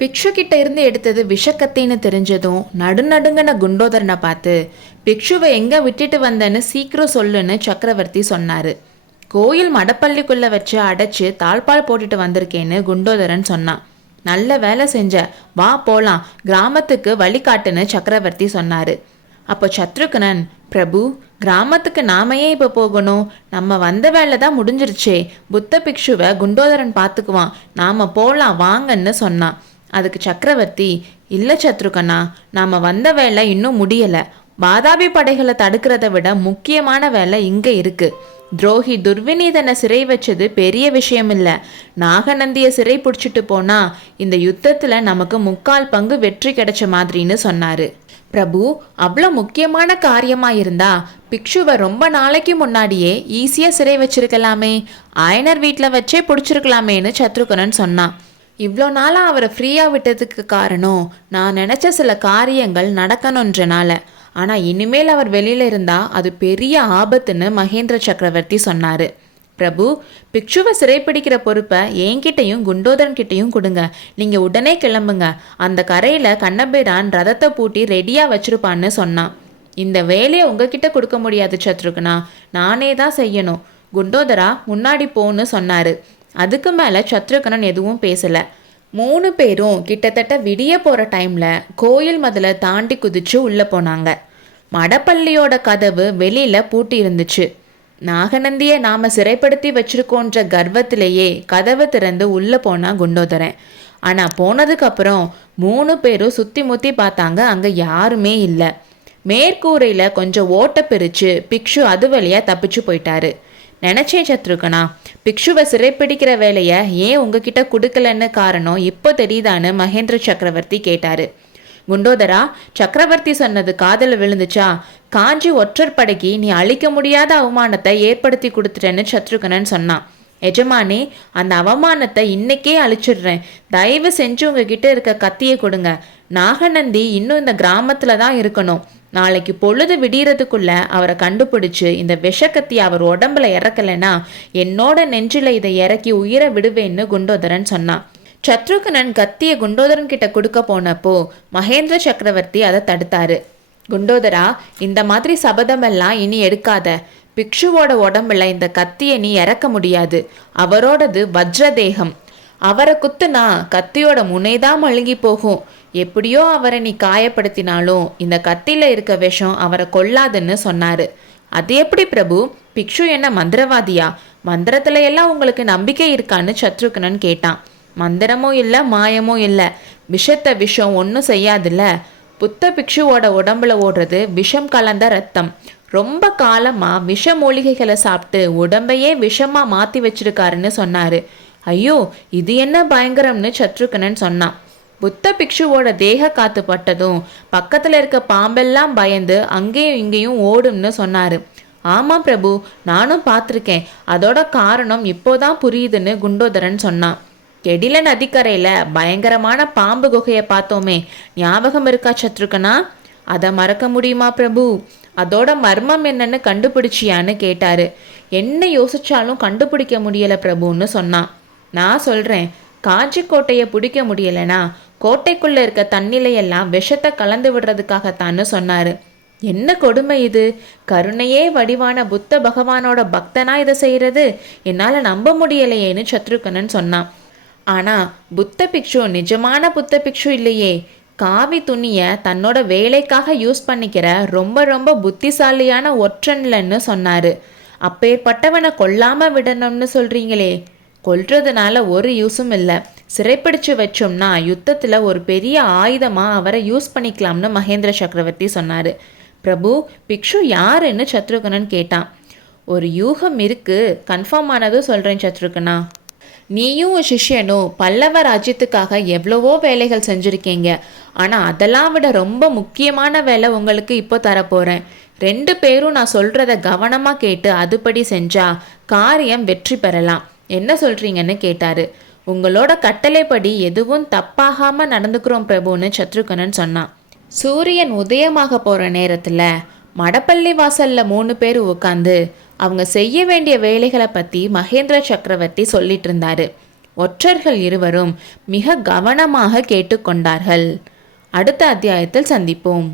பிக்ஷு கிட்ட இருந்து எடுத்தது விஷக்கத்தின்னு தெரிஞ்சதும் நடுநடுங்கன குண்டோதரனை பார்த்து, பிக்ஷுவை எங்க விட்டுட்டு வந்தேன்னு சீக்கிரம் சொல்லுன்னு சக்கரவர்த்தி சொன்னாரு. கோயில் மடப்பள்ளிக்குள்ள வச்சு அடைச்சு தாழ்பால் போட்டுட்டு வந்திருக்கேன்னு குண்டோதரன் சொன்னான். நல்ல வேலை செஞ்ச, வா போலாம், கிராமத்துக்கு வழிகாட்டுன்னு சக்கரவர்த்தி சொன்னாரு. அப்போ சத்ருகனன், பிரபு, கிராமத்துக்கு நாம ஏன் இப்போ போகணும், நம்ம வந்த வேலை தான் முடிஞ்சிருச்சே, புத்த பிக்ஷுவை குண்டோதரன் பார்த்துக்குவான், நாம போலாம் வாங்கன்னு சொன்னான். அதுக்கு சக்கரவர்த்தி, இல்லை சத்ருகனா, நாம் வந்த வேலை இன்னும் முடியலை, வாதாபி படைகளை தடுக்கிறத விட முக்கியமான வேலை இங்கே இருக்கு. துரோகி துர்விநீதனை சிறை வச்சது பெரிய விஷயம் இல்லை, நாகநந்தியை சிறை பிடிச்சிட்டு போனா இந்த யுத்தத்தில் நமக்கு 3/4 பங்கு வெற்றி கிடைச்ச மாதிரின்னு சொன்னாரு. பிரபு, அவ்வளோ முக்கியமான காரியமா இருந்தா பிக்ஷுவை ரொம்ப நாளைக்கு முன்னாடியே ஈஸியாக சிறை வச்சிருக்கலாமே, ஆயனர் வீட்டில் வச்சே பிடிச்சிருக்கலாமேன்னு சத்ருகனன் சொன்னான். இவ்வளோ நாளாக அவரை ஃப்ரீயாக விட்டதுக்கு காரணம் நான் நினச்ச சில காரியங்கள் நடக்கணுன்றனால. ஆனால் இனிமேல் அவர் வெளியில் இருந்தால் அது பெரிய ஆபத்துன்னு மகேந்திர சக்கரவர்த்தி சொன்னார். பிரபு, பிக்ஷுவை சிறைப்பிடிக்கிற பொறுப்பை என்கிட்டையும் குண்டோதரன்கிட்டையும் கொடுங்க, நீங்கள் உடனே கிளம்புங்க, அந்த கரையில் கண்ணபிரான் ரதத்தை பூட்டி ரெடியாக வச்சிருப்பான்னு சொன்னான். இந்த வேலையை உங்ககிட்ட கொடுக்க முடியாது சத்ருகனா, நானே தான் செய்யணும், குண்டோதரா முன்னாடி போன்னு சொன்னார். அதுக்கு மேலே சத்ருகனன் எதுவும் பேசலை. 3 பேரும் கிட்டத்தட்ட விடிய போகிற டைமில் கோயில் மதிலை தாண்டி குதிச்சு உள்ளே போனாங்க. மடப்பள்ளியோட கதவு வெளியில் பூட்டி இருந்துச்சு. நாகநந்தியை நாம் சிறைப்படுத்தி வச்சிருக்கோன்ற கர்வத்திலேயே கதவை திறந்து உள்ளே போனால் குண்டோதரன். ஆனால் போனதுக்கப்புறம் 3 பேரும் சுற்றி முற்றி பார்த்தாங்க, அங்கே யாருமே இல்லை. மேற்கூரையில் கொஞ்சம் ஓட்டை பிரித்து பிக்ஷு அது வழியாக தப்பிச்சு போயிட்டாரு. நினச்சேன் சத்ருகனா, பிக்ஷுவை சிறைப்பிடிக்கிற வேலையை ஏன் உங்ககிட்ட கொடுக்கலன்னு காரணம் இப்போ தெரியுதான்னு மகேந்திர சக்கரவர்த்தி கேட்டாரு. குண்டோதரா, சக்கரவர்த்தி சொன்னது காதல விழுந்துச்சா? காஞ்சி ஒற்றர் படைக்கு நீ அழிக்க முடியாத அவமானத்தை ஏற்படுத்தி கொடுத்துட்டேன்னு சத்ருகனன் சொன்னான். எஜமானே, அந்த அவமானத்தை இன்னைக்கே அழிச்சிடுறேன், தயவு செஞ்சு உங்ககிட்ட இருக்க கத்தியை கொடுங்க. நாகநந்தி இன்னும் இந்த கிராமத்துல தான் இருக்கணும். நாளைக்கு பொழுது விடியறதுக்குள்ள அவரை கண்டுபிடிச்சு இந்த விஷக்கத்தியை அவர் உடம்புல இறக்கலைன்னா என்னோட நெஞ்சில இதை இறக்கி உயிரை விடுவேன்னு குண்டோதரன் சொன்னான். சத்ருகனன் கத்தியை குண்டோதரன் கிட்ட கொடுக்க போனப்போ மகேந்திர சக்கரவர்த்தி அதை தடுத்தாரு. குண்டோதரா, இந்த மாதிரி சபதமெல்லாம் இனி எடுக்காத. பிக்ஷுவோட உடம்புல இந்த கத்தியை நீ இறக்க முடியாது, அவரோடது வஜ்ரதேகம். அவரை குத்துனா கத்தியோட முனைதான் மழுங்கி போகும். எப்படியோ அவரை நீ காயப்படுத்தினாலும் இந்த கத்தியில் இருக்க விஷம் அவரை கொல்லாதுன்னு சொன்னாரு. அது எப்படி பிரபு, பிக்ஷு என்ன மந்திரவாதியா? மந்திரத்துல எல்லாம் உங்களுக்கு நம்பிக்கை இருக்கான்னு சத்ருகனன் கேட்டான். மந்திரமும் இல்லை, மாயமும் இல்லை, விஷத்தை விஷம் ஒன்றும் செய்யாதுல்ல. புத்த பிக்ஷுவோட உடம்புல ஓடுறது விஷம் கலந்த ரத்தம். ரொம்ப காலமாக விஷ மூலிகைகளை சாப்பிட்டு உடம்பையே விஷமாக மாற்றி வச்சிருக்காருன்னு சொன்னார். ஐயோ, இது என்ன பயங்கரம்னு சத்ருகனன் சொன்னான். புத்த பிக்ஷுவோட தேக காத்து பட்டதும் பக்கத்தில் இருக்க பாம்பெல்லாம் பயந்து அங்கேயும் இங்கேயும் ஓடும்னு சொன்னார். ஆமாம் பிரபு, நானும் பார்த்துருக்கேன், அதோட காரணம் இப்போதான் புரியுதுன்னு குண்டோதரன் சொன்னான். கெடில நதிக்கரையில் பயங்கரமான பாம்பு குகையை பார்த்தோமே, ஞாபகம் இருக்கா சத்ருகனா? அதை மறக்க முடியுமா பிரபு? அதோட மர்மம் என்னன்னு கண்டுபிடிச்சியான்னு கேட்டாரு. என்ன யோசிச்சாலும் கண்டுபிடிக்க முடியல பிரபுன்னு சொன்னான். நான் சொல்கிறேன், காஞ்சி கோட்டையை பிடிக்க முடியலைனா கோட்டைக்குள்ளே இருக்க தண்ணிலையெல்லாம் விஷத்தை கலந்து விடுறதுக்காகத்தான்னு சொன்னார். என்ன கொடுமை இது! கருணையே வடிவான புத்த பகவானோட பக்தனா இதை செய்கிறது? என்னால் நம்ப முடியலையேன்னு சத்ருகனன் சொன்னான். ஆனால் புத்த பிக்ஷு நிஜமான புத்த பிக்ஷு இல்லையே, காவி துணியை தன்னோட வேலைக்காக யூஸ் பண்ணிக்கிற ரொம்ப ரொம்ப புத்திசாலியான ஒற்றன்லன்னு சொன்னார். அப்பேற்பட்டவனை கொல்லாமல் விடணும்னு சொல்கிறீங்களே, கொல்றதுனால ஒரு யூஸும் இல்லை, சிறைப்பிடிச்சு வச்சோம்னா யுத்தத்தில் ஒரு பெரிய ஆயுதமாக அவரை யூஸ் பண்ணிக்கலாம்னு மகேந்திர சக்கரவர்த்தி சொன்னார். பிரபு, பிக்ஷு யாருன்னு சத்ருகனன் கேட்டான். ஒரு யூகம் இருக்கு, கன்ஃபார்ம் ஆனதும் சொல்கிறேன் சத்ருகனா. நீயும் உன் சிஷ்யனும் பல்லவ ராஜ்யத்துக்காக எவ்வளவோ வேலைகள் செஞ்சுருக்கீங்க, ஆனால் அதெல்லாம் விட ரொம்ப முக்கியமான வேலை உங்களுக்கு இப்போ தரப்போகிறேன். 2 பேரும் நான் சொல்கிறத கவனமாக கேட்டு அதுபடி செஞ்சா காரியம் வெற்றி பெறலாம். என்ன சொல்கிறீங்கன்னு கேட்டார். உங்களோட கட்டளைப்படி எதுவும் தப்பாகாமல் நடந்துக்கிறோம் பிரபுன்னு சத்ருகனன் சொன்னான். சூரியன் உதயமாக போகிற நேரத்தில் மடப்பள்ளி வாசல்ல 3 பேர் உட்காந்து அவங்க செய்ய வேண்டிய வேலைகளை பற்றி மகேந்திர சக்கரவர்த்தி சொல்லிட்டு இருந்தாரு. ஒற்றர்கள் இருவரும் மிக கவனமாக கேட்டுக்கொண்டார்கள். அடுத்த அத்தியாயத்தில் சந்திப்போம்.